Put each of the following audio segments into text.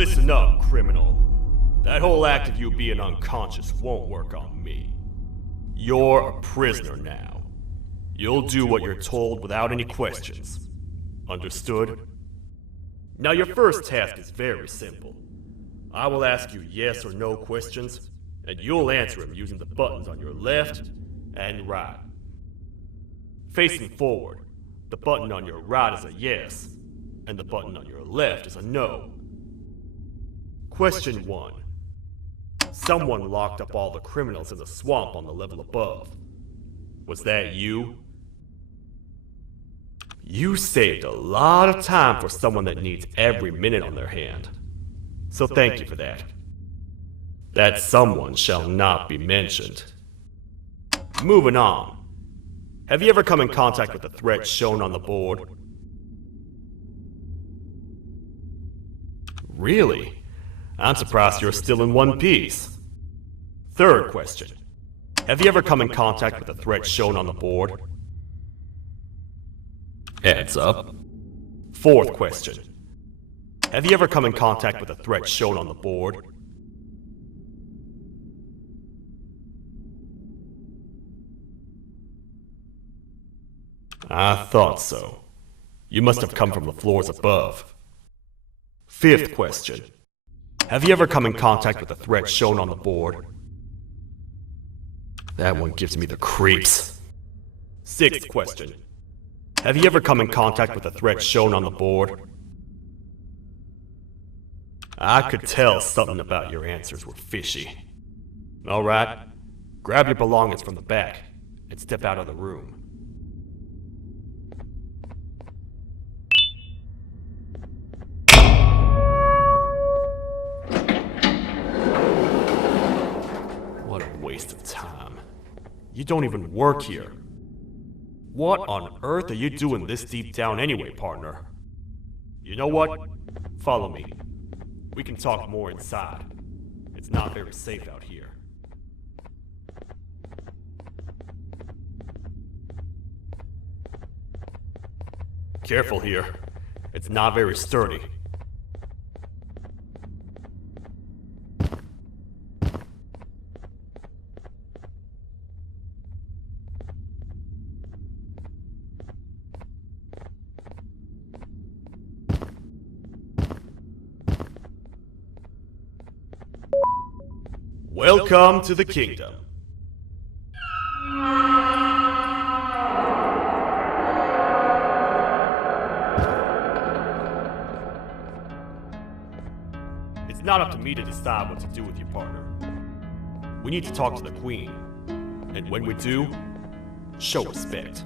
Listen up, criminal. That whole act of you being unconscious won't work on me. You're a prisoner now. You'll do what you're told without any questions. Understood? Now your first task is very simple. I will ask you yes or no questions, and you'll answer them using the buttons on your left and right. Facing forward, the button on your right is a yes, and the button on your left is a no. Question 1. Someone locked up all the criminals in the swamp on the level above. Was that you? You saved a lot of time for someone that needs every minute on their hand. So thank you for that. That someone shall not be mentioned. Moving on. Have you ever come in contact with the threat shown on the board? Really? I'm surprised you're still in one piece. Third question. Have you ever come in contact with the threat shown on the board? Heads up. Fourth question. Have you ever come in contact with the threat shown on the board? I thought so. You must have come from the floors above. Fifth question. Have you ever come in contact with the threat shown on the board? That one gives me the creeps. Sixth question. Have you ever come in contact with the threat shown on the board? I could tell something about your answers were fishy. Alright, grab your belongings from the back and step out of the room. What a waste of time. You don't even work here. What on earth are you doing this deep down anyway, partner? You know what? Follow me. We can talk more inside. It's not very safe out here. Careful here. It's not very sturdy. Welcome to the kingdom. It's not up to me to decide what to do with you, partner. We need to talk to the queen. And when we do, show respect.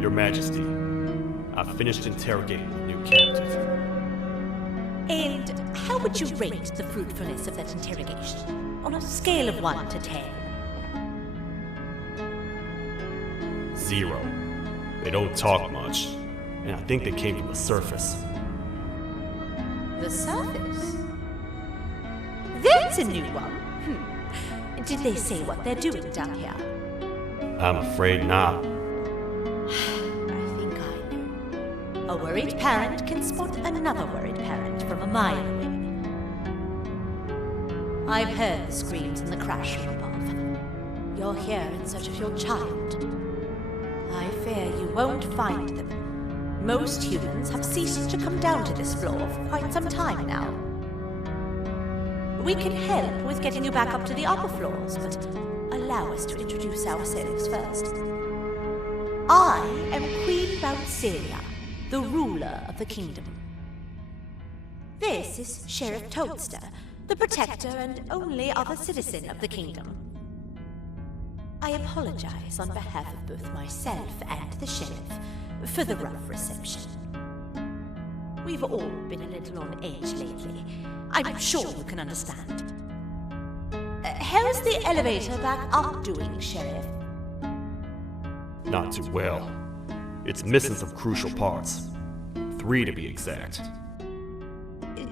Your Majesty, I've finished interrogating the new captive. And how would you rate the fruitfulness of that interrogation, on a scale of 1 to 10? 0. They don't talk much, and I think they came from the surface. The surface? That's a new one. Did they say what they're doing down here? I'm afraid not. I think I know. A worried parent can spot another worried parent from a mile away. I've heard the screams in the crash room above. You're here in search of your child. I fear you won't find them. Most humans have ceased to come down to this floor for quite some time now. We can help with getting you back up to the upper floors, but allow us to introduce ourselves first. I am Queen Bouncelia, the ruler of the kingdom. This is Sheriff Toadster, the protector and only other citizen of the kingdom. I apologize on behalf of both myself and the sheriff for the rough reception. We've all been a little on edge lately. I'm sure you can understand. How's the elevator back up doing, Sheriff? Not too well. It's missing some crucial parts. 3 to be exact.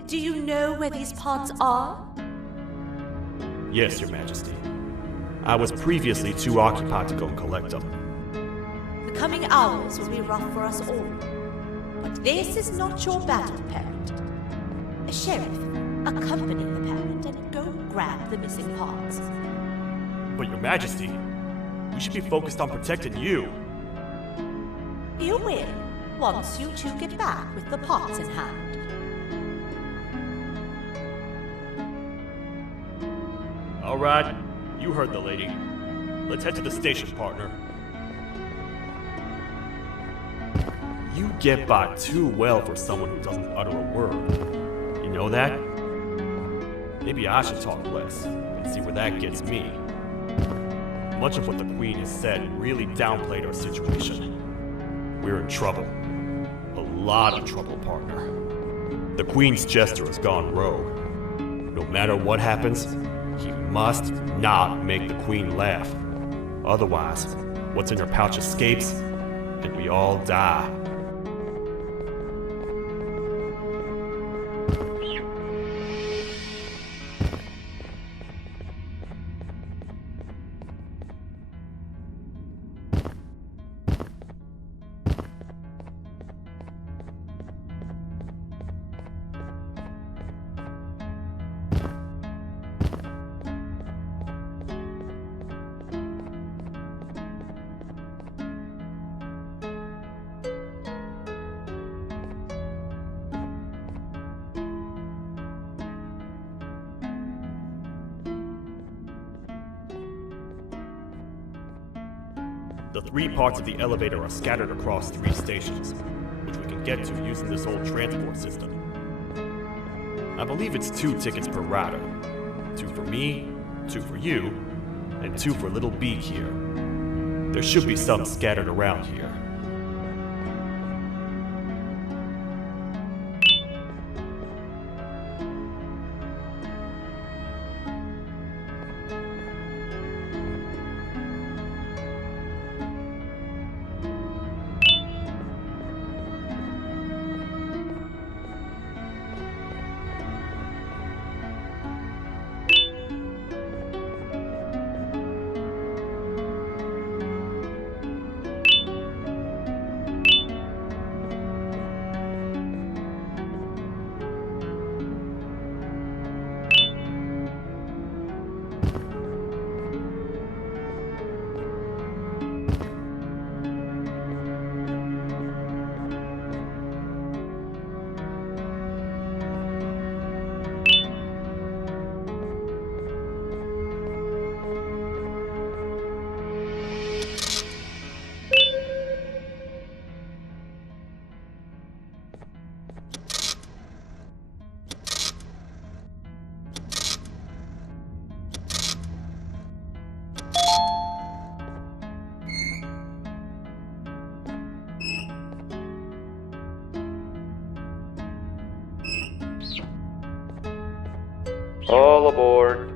Do you know where these parts are? Yes, Your Majesty. I was previously too occupied to go and collect them. The coming hours will be rough for us all. But this is not your battle, Parent. Sheriff, accompany the Parent and go grab the missing parts. But Your Majesty, we should be focused on protecting you. You will, once you two get back with the parts in hand. All right, you heard the lady. Let's head to the station, partner. You get by too well for someone who doesn't utter a word. You know that? Maybe I should talk less and see where that gets me. Much of what the Queen has said really downplayed our situation. We're in trouble. A lot of trouble, partner. The Queen's jester has gone rogue. No matter what happens, he must not make the Queen laugh. Otherwise, what's in her pouch escapes, and we all die. The 3 parts of the elevator are scattered across 3 stations, which we can get to using this old transport system. I believe it's 2 tickets per rider. 2 for me, 2 for you, and 2 for Little Beak here. There should be some scattered around here. All aboard.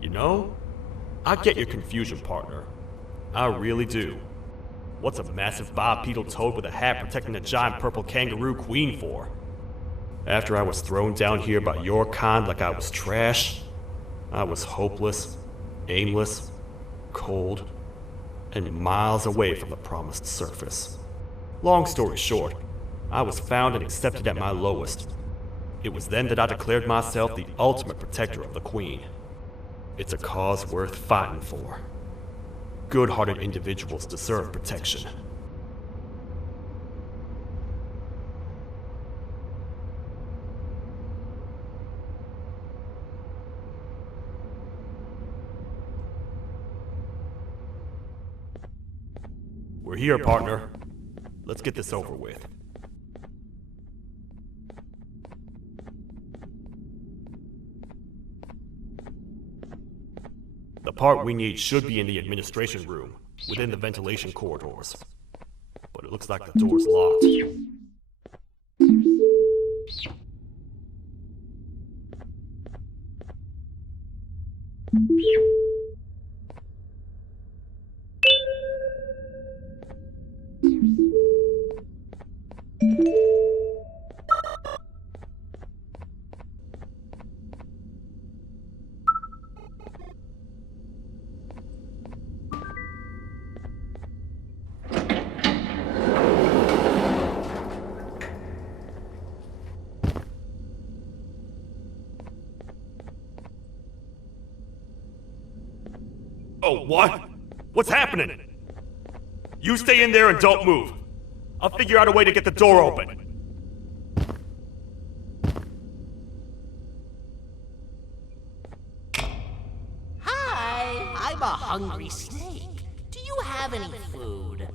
You know, I get your confusion, partner. I really do. What's a massive bipedal toad with a hat protecting a giant purple kangaroo queen for? After I was thrown down here by your kind like I was trash, I was hopeless, aimless, cold, and miles away from the promised surface. Long story short, I was found and accepted at my lowest. It was then that I declared myself the ultimate protector of the Queen. It's a cause worth fighting for. Good-hearted individuals deserve protection. We're here, partner. Let's get this over with. The part we need should be in the administration room, within the ventilation corridors. but it looks like the door's locked. Oh, what? What's happening? You stay in there and don't move. I'll figure out a way to get the door open. Hi, I'm a hungry snake. Do you have any food?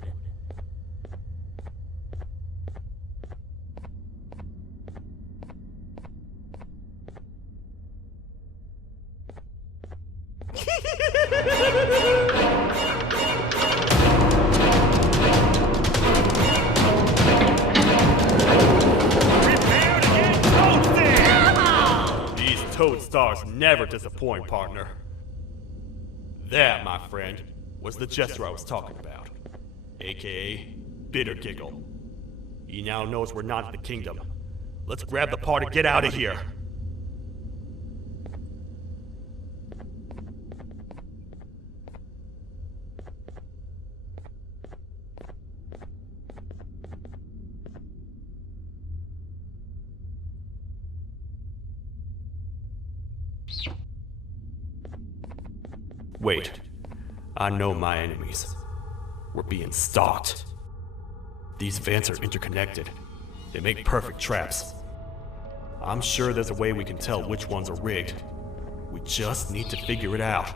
Prepare to get toasted! These toad stars never disappoint, partner. That, my friend, was the jester I was talking about, aka Bitter Giggle. He now knows we're not in the kingdom. Let's grab the part and get out of here. Wait, I know my enemies. We're being stalked. These vents are interconnected. They make perfect traps. I'm sure there's a way we can tell which ones are rigged. We just need to figure it out.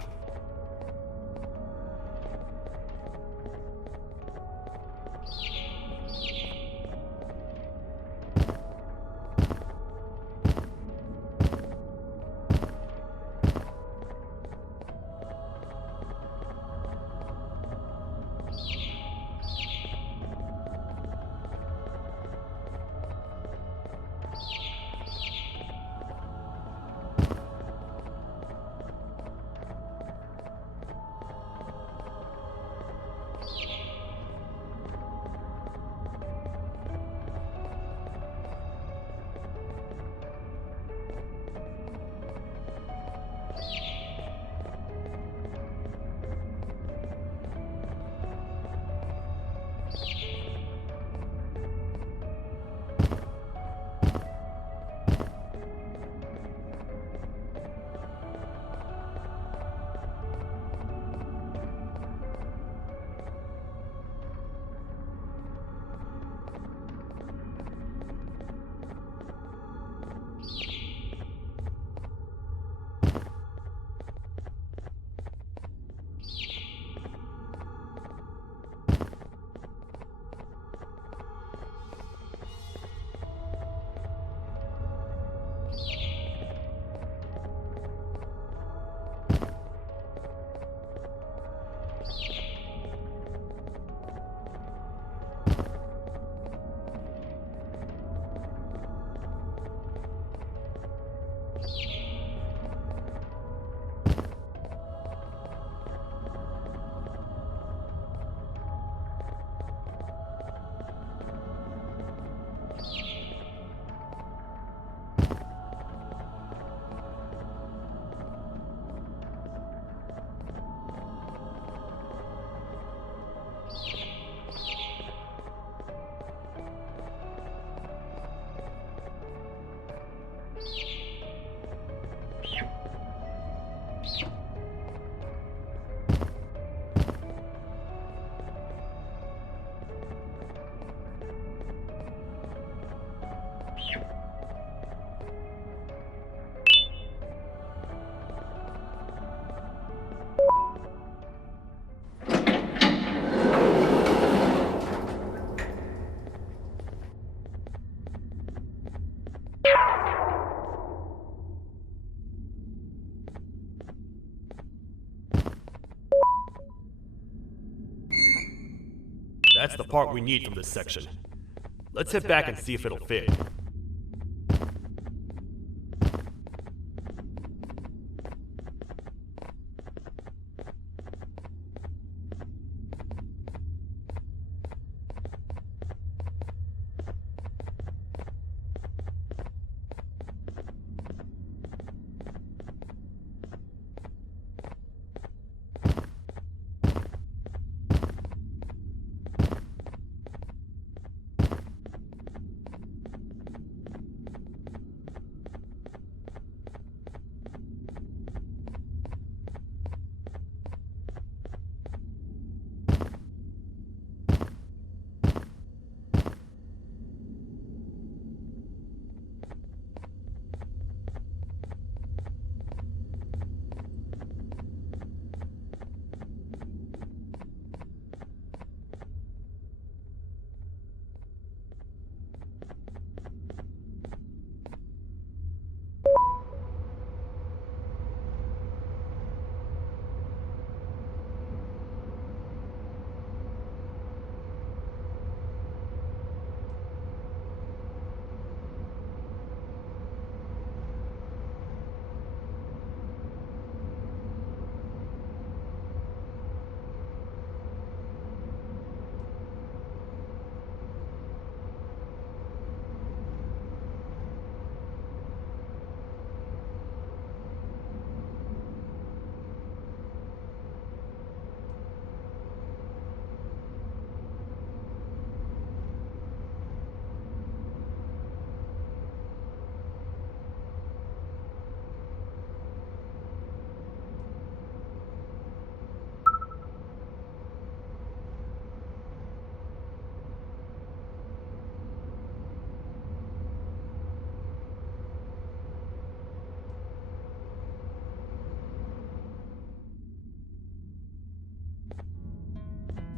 That's the part we need from this section. Let's head back and see if it'll fit.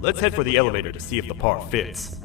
Let's head for the elevator to see if the part fits.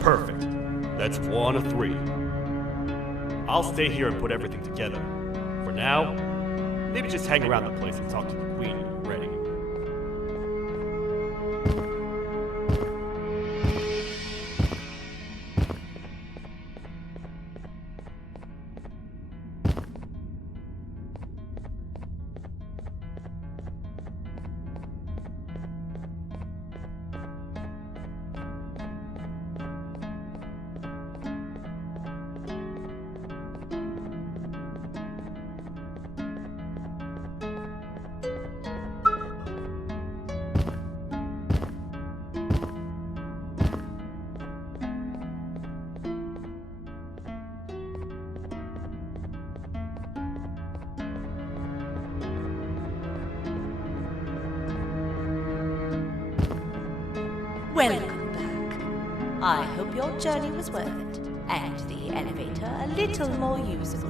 Perfect. That's 1 of 3. I'll stay here and put everything together. For now, maybe just hang around the place and talk to the Queen when you're ready. Welcome back. I hope your journey was worth it, and the elevator a little more usable.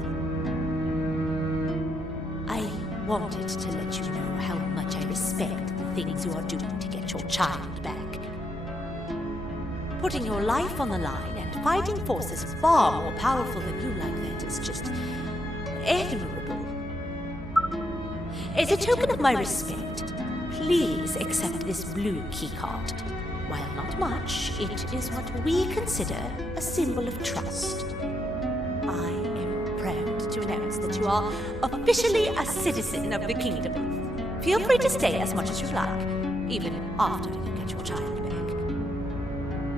I wanted to let you know how much I respect the things you are doing to get your child back. putting your life on the line and fighting forces far more powerful than you like that is just admirable. As a token of my respect, please accept this blue keycard. While not much, it is what we consider a symbol of trust. I am proud to announce that you are officially a citizen of the kingdom. Feel free to stay as much as you like, even after you get your child back.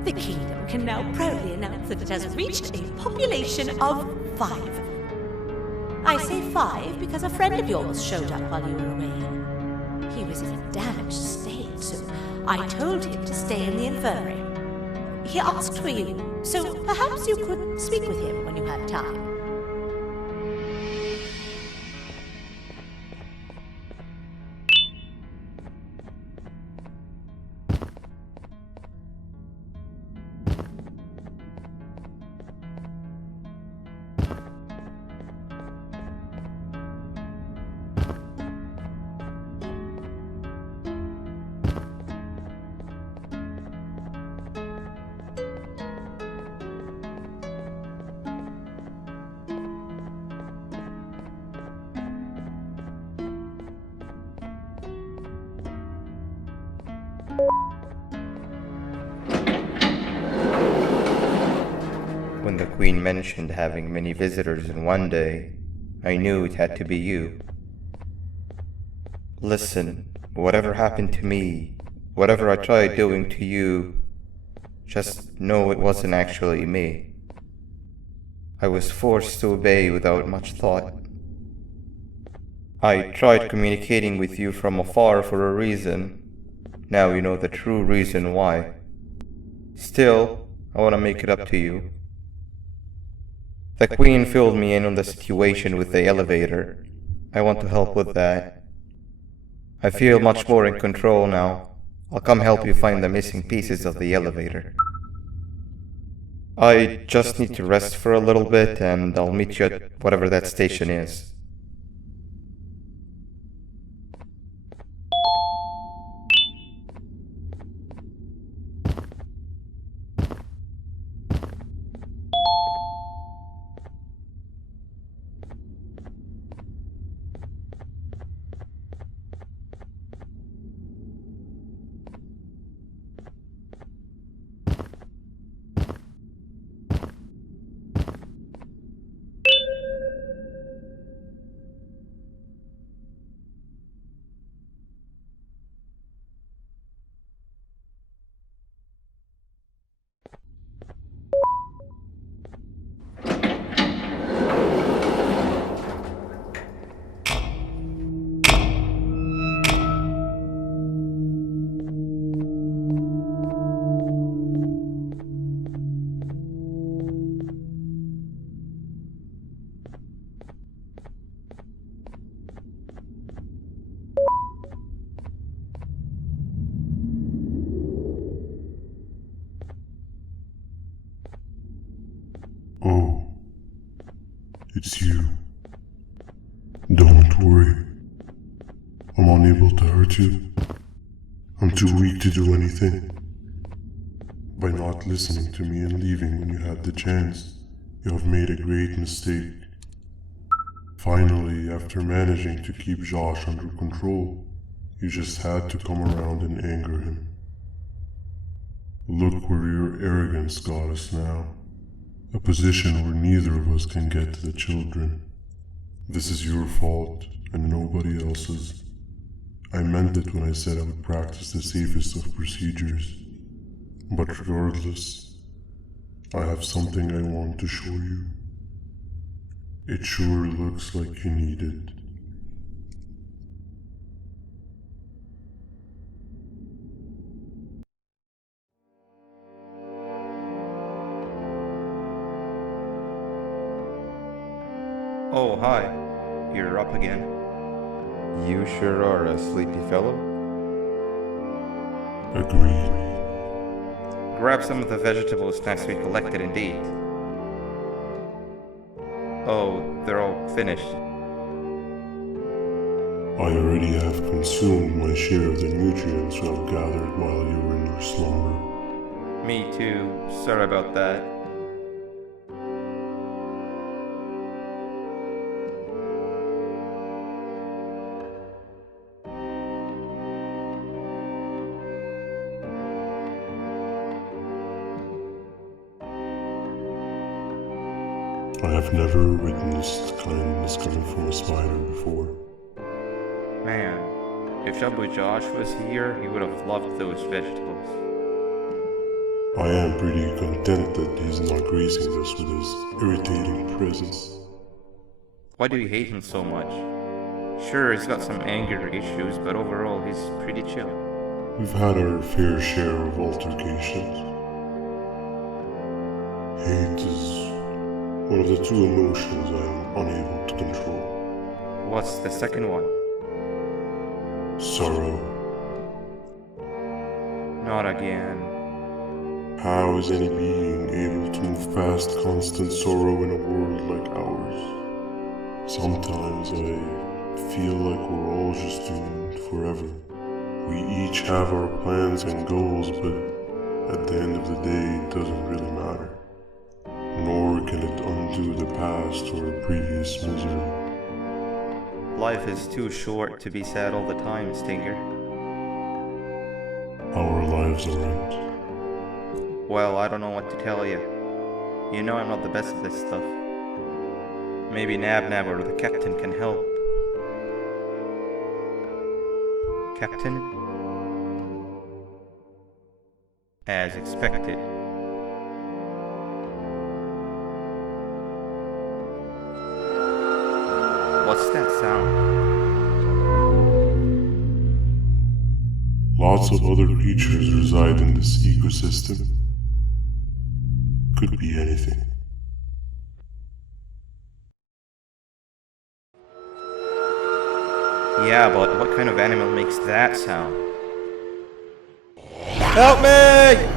The kingdom can now proudly announce that it has reached a population of 5. I say 5 because a friend of yours showed up while you were away. He was in a damaged state, so I told him to stay in the infirmary. He asked for you, so perhaps you could speak with him when you have time. When the Queen mentioned having many visitors in one day, I knew it had to be you. Listen, whatever happened to me, whatever I tried doing to you, just know it wasn't actually me. I was forced to obey without much thought. I tried communicating with you from afar for a reason. Now you know the true reason why. Still, I want to make it up to you. The Queen filled me in on the situation with the elevator. I want to help with that. I feel much more in control now. I'll come help you find the missing pieces of the elevator. I just need to rest for a little bit and I'll meet you at whatever that station is. Oh, it's you. Don't worry. I'm unable to hurt you. I'm too weak to do anything. By not listening to me and leaving when you had the chance, you have made a great mistake. Finally, after managing to keep Josh under control, you just had to come around and anger him. Look where your arrogance got us now. A position where neither of us can get to the children. This is your fault and nobody else's. I meant it when I said I would practice the safest of procedures. But regardless, I have something I want to show you. It sure looks like you need it. Oh, hi. You're up again. You sure are a sleepy fellow. Agreed. Grab some of the vegetable snacks we collected indeed. Oh, they're all finished. I already have consumed my share of the nutrients you have gathered while you were in your slumber. Me too. Sorry about that. I have never witnessed kindness coming from a spider before. Man, if Shabu Josh was here, he would have loved those vegetables. I am pretty content that he's not gracing us with his irritating presence. Why do you hate him so much? Sure, he's got some anger issues, but overall he's pretty chill. We've had our fair share of altercations. Hate is one of the two emotions I am unable to control. What's the second one? Sorrow. Not again. How is any being able to move past constant sorrow in a world like ours? Sometimes I feel like we're all just doomed forever. We each have our plans and goals, but at the end of the day, it doesn't really matter. Nor can it undo the past or previous misery. Life is too short to be sad all the time, Stinger. Our lives aren't. Well, I don't know what to tell you. You know I'm not the best at this stuff. Maybe Nab or the captain can help. Captain? As expected. What's that sound? Lots of other creatures reside in this ecosystem. Could be anything. Yeah, but what kind of animal makes that sound? Help me!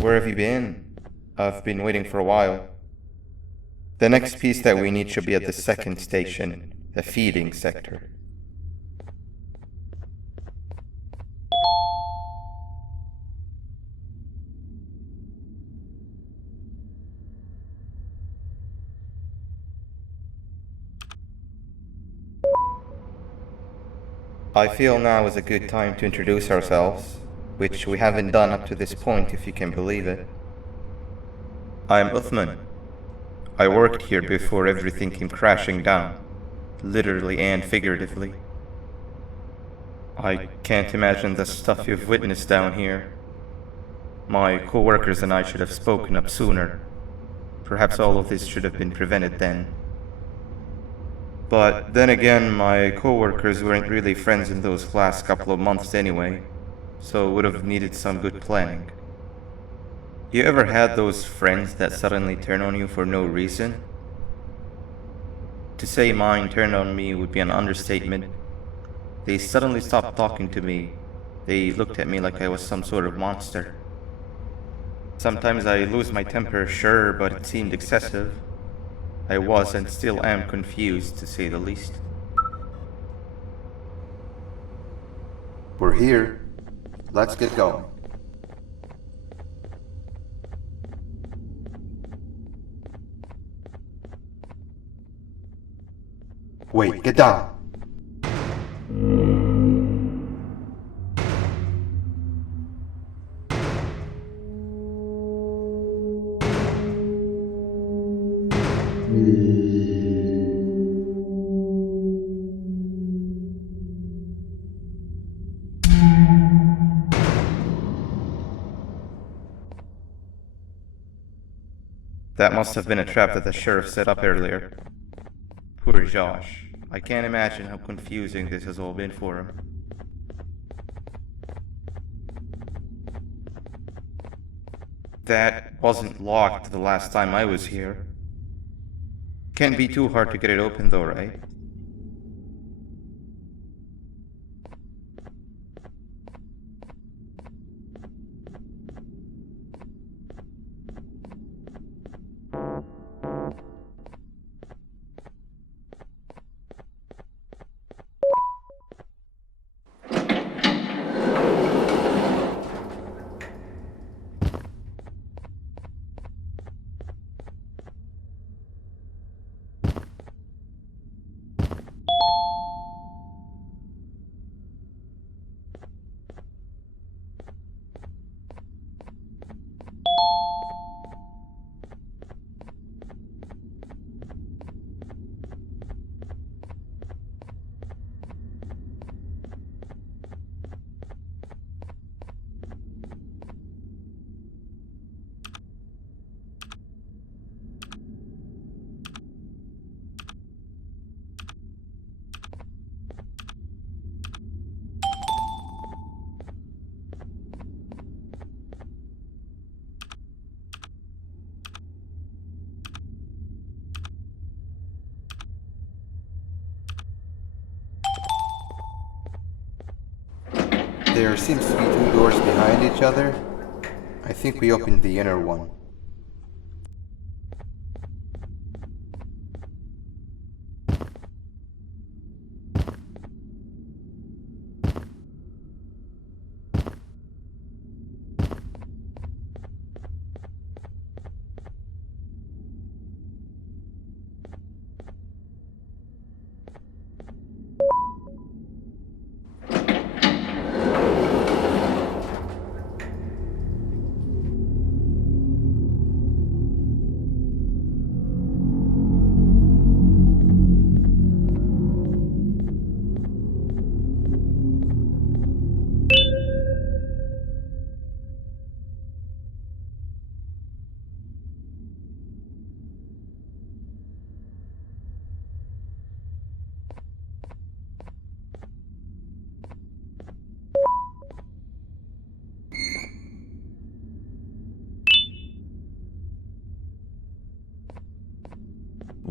Where have you been? I've been waiting for a while. The next piece that we need should be at the second station, the feeding sector. I feel now is a good time to introduce ourselves, which we haven't done up to this point, if you can believe it. I'm Uthman. I worked here before everything came crashing down, literally and figuratively. I can't imagine the stuff you've witnessed down here. My co-workers and I should have spoken up sooner, Perhaps all of this should have been prevented then. But then again, my coworkers weren't really friends in those last couple of months anyway, so would have needed some good planning. You ever had those friends that suddenly turn on you for no reason? To say mine turned on me would be an understatement. They suddenly stopped talking to me. They looked at me like I was some sort of monster. Sometimes I lose my temper, sure, but it seemed excessive. I was and still am confused, to say the least. We're here. Let's get going. Wait, get down. That must have been a trap that the sheriff set up earlier. Poor Josh. I can't imagine how confusing this has all been for him. That wasn't locked the last time I was here. Can't be too hard to get it open though, right? There seems to be two doors behind each other. I think we opened the inner one.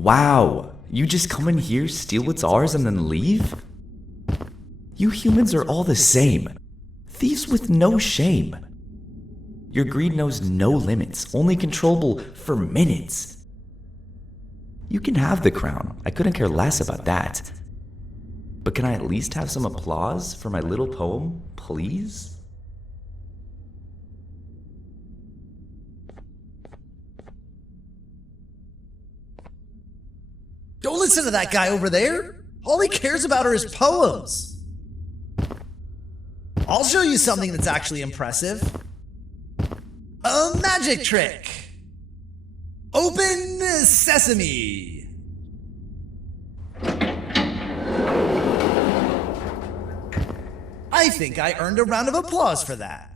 Wow, you just come in here, steal what's ours, and then leave? You humans are all the same. Thieves with no shame. Your greed knows no limits, only controllable for minutes. You can have the crown, I couldn't care less about that. But can I at least have some applause for my little poem, please? Don't listen to that guy over there. All he cares about are his poems. I'll show you something that's actually impressive. A magic trick. Open sesame. I think I earned a round of applause for that.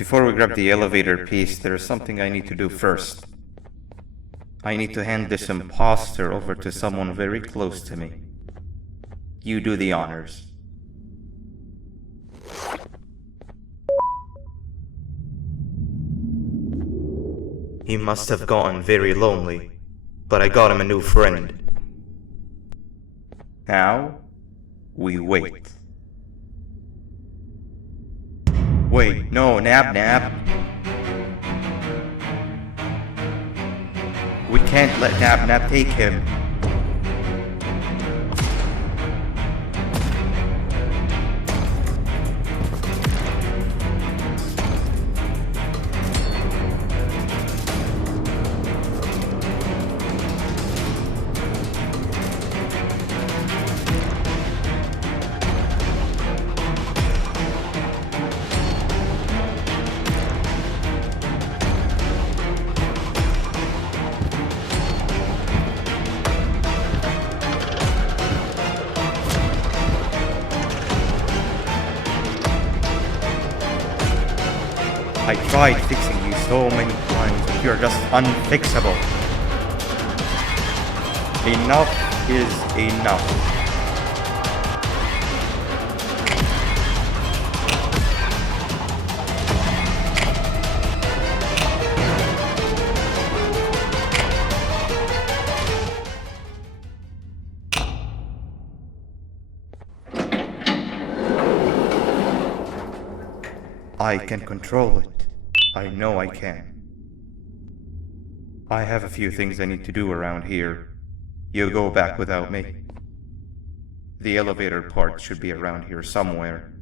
Before we grab the elevator piece, there's something I need to do first. I need to hand this imposter over to someone very close to me. You do the honors. He must have gotten very lonely, but I got him a new friend. Now, we wait. Wait, no, Nab. We can't let Nab take him. I tried fixing you so many times, but you're just unfixable. Enough is enough. I can control it. I know I can. I have a few things I need to do around here. You go back without me. The elevator part should be around here somewhere.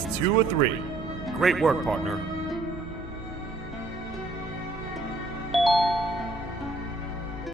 That's 2 of 3. Great work, partner.